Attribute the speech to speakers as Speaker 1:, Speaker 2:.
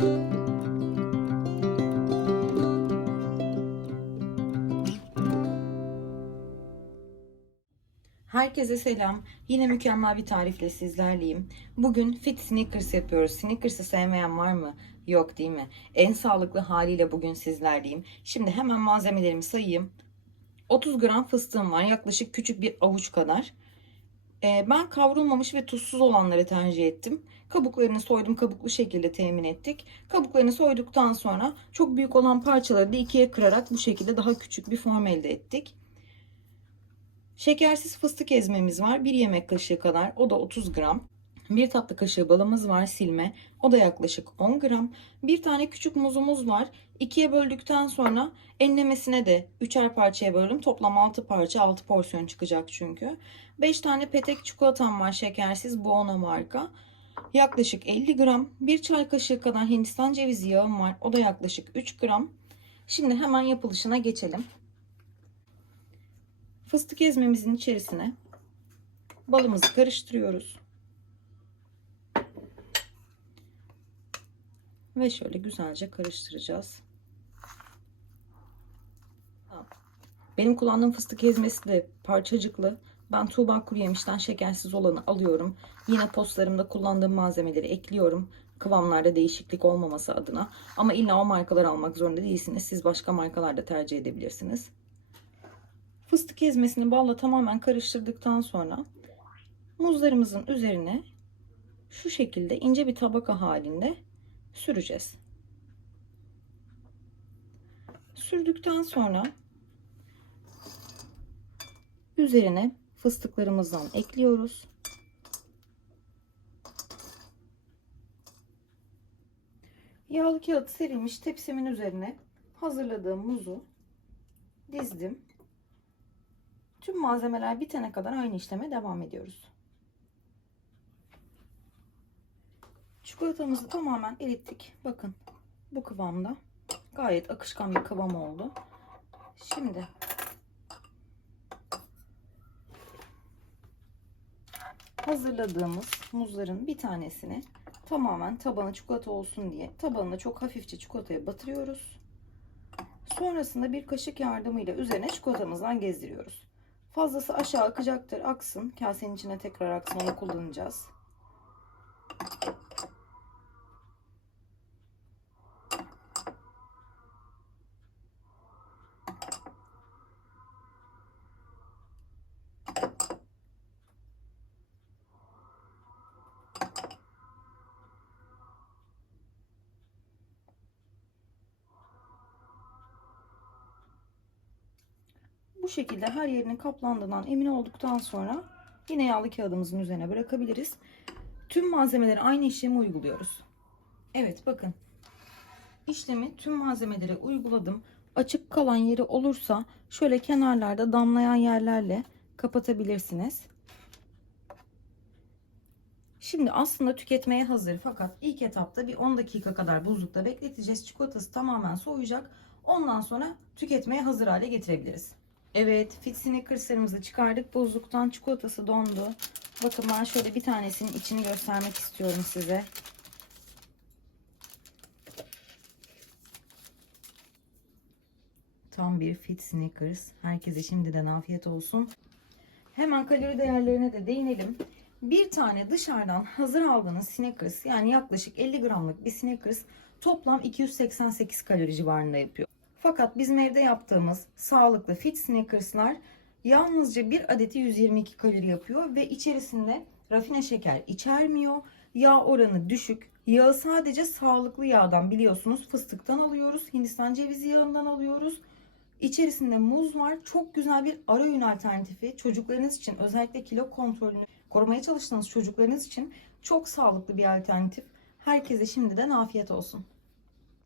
Speaker 1: Herkese selam. Yine mükemmel bir tarifle sizlerleyim. Bugün fit sneakers yapıyoruz. Sneakers'ı sevmeyen var mı? Yok değil mi? En sağlıklı haliyle bugün sizlerleyim. Şimdi hemen malzemelerimi sayayım. 30 gram fıstığım var. Yaklaşık küçük bir avuç kadar. Ee, ben kavrulmamış ve tuzsuz olanları tercih ettim. Kabuklarını soydum. Kabuklu şekilde temin ettik. Kabuklarını soyduktan sonra çok büyük olan parçaları da ikiye kırarak bu şekilde daha küçük bir form elde ettik. Şekersiz fıstık ezmemiz var. 1 yemek kaşığı kadar. O da 30 gram. 1 tatlı kaşığı balımız var silme. O da yaklaşık 10 gram. Bir tane küçük muzumuz var. İkiye böldükten sonra enlemesine de üçer parçaya böldüm. Toplam 6 parça 6 porsiyon çıkacak çünkü. 5 tane petek çikolatam var şekersiz. Bu ona marka. Yaklaşık 50 gram. 1 çay kaşığı kadar hindistan cevizi yağım var. O da yaklaşık 3 gram. Şimdi hemen yapılışına geçelim. Fıstık ezmemizin içerisine balımızı karıştırıyoruz. Ve şöyle güzelce karıştıracağız. Benim kullandığım fıstık ezmesi de parçacıklı. Ben Tuğba Kuru şekersiz olanı alıyorum. Yine postlarımda kullandığım malzemeleri ekliyorum. Kıvamlarda değişiklik olmaması adına. Ama illa o markaları almak zorunda değilsiniz. Siz başka markalar da tercih edebilirsiniz. Fıstık ezmesini balla tamamen karıştırdıktan sonra muzlarımızın üzerine şu şekilde ince bir tabaka halinde süreceğiz. Sürdükten sonra üzerine fıstıklarımızdan ekliyoruz. Yağlı kağıt serilmiş tepsimin üzerine hazırladığım muzu dizdim. Tüm malzemeler bitene kadar aynı işleme devam ediyoruz. Çikolatamızı tamamen erittik. Bakın bu kıvamda. Gayet akışkan bir kıvam oldu. Şimdi hazırladığımız muzların bir tanesini tamamen tabanı çikolata olsun diye tabanına çok hafifçe çikolataya batırıyoruz. Sonrasında bir kaşık yardımıyla üzerine çikolatamızdan gezdiriyoruz. Fazlası aşağı akacaktır. Aksın. Kasenin içine tekrar aksın. Onu kullanacağız. Şekilde her yerinin kaplandığından emin olduktan sonra yine yağlı kağıdımızın üzerine bırakabiliriz. Tüm malzemeleri aynı işlemi uyguluyoruz. Evet bakın. İşlemi tüm malzemelere uyguladım. Açık kalan yeri olursa şöyle kenarlarda damlayan yerlerle kapatabilirsiniz. Şimdi aslında tüketmeye hazır fakat ilk etapta bir 10 dakika kadar buzlukta bekleteceğiz. Çikolatası tamamen soğuyacak. Ondan sonra tüketmeye hazır hale getirebiliriz. Evet, fit sneakers'larımızı çıkardık. Buzluktan çikolatası dondu. Bakın ben şöyle bir tanesinin içini göstermek istiyorum size. Tam bir fit sneakers. Herkese şimdiden afiyet olsun. Hemen kalori değerlerine de değinelim. Bir tane dışarıdan hazır aldığınız Snickers yani yaklaşık 50 gramlık bir Snickers toplam 288 kalori civarında yapıyor. Fakat bizim evde yaptığımız sağlıklı fit Snickers'lar yalnızca bir adeti 122 kalori yapıyor ve içerisinde rafine şeker içermiyor. Yağ oranı düşük. Yağı sadece sağlıklı yağdan biliyorsunuz fıstıktan alıyoruz. Hindistan cevizi yağından alıyoruz. İçerisinde muz var. Çok güzel bir ara öğün alternatifi. Çocuklarınız için özellikle kilo kontrolünü korumaya çalıştığınız çocuklarınız için çok sağlıklı bir alternatif. Herkese şimdiden afiyet olsun.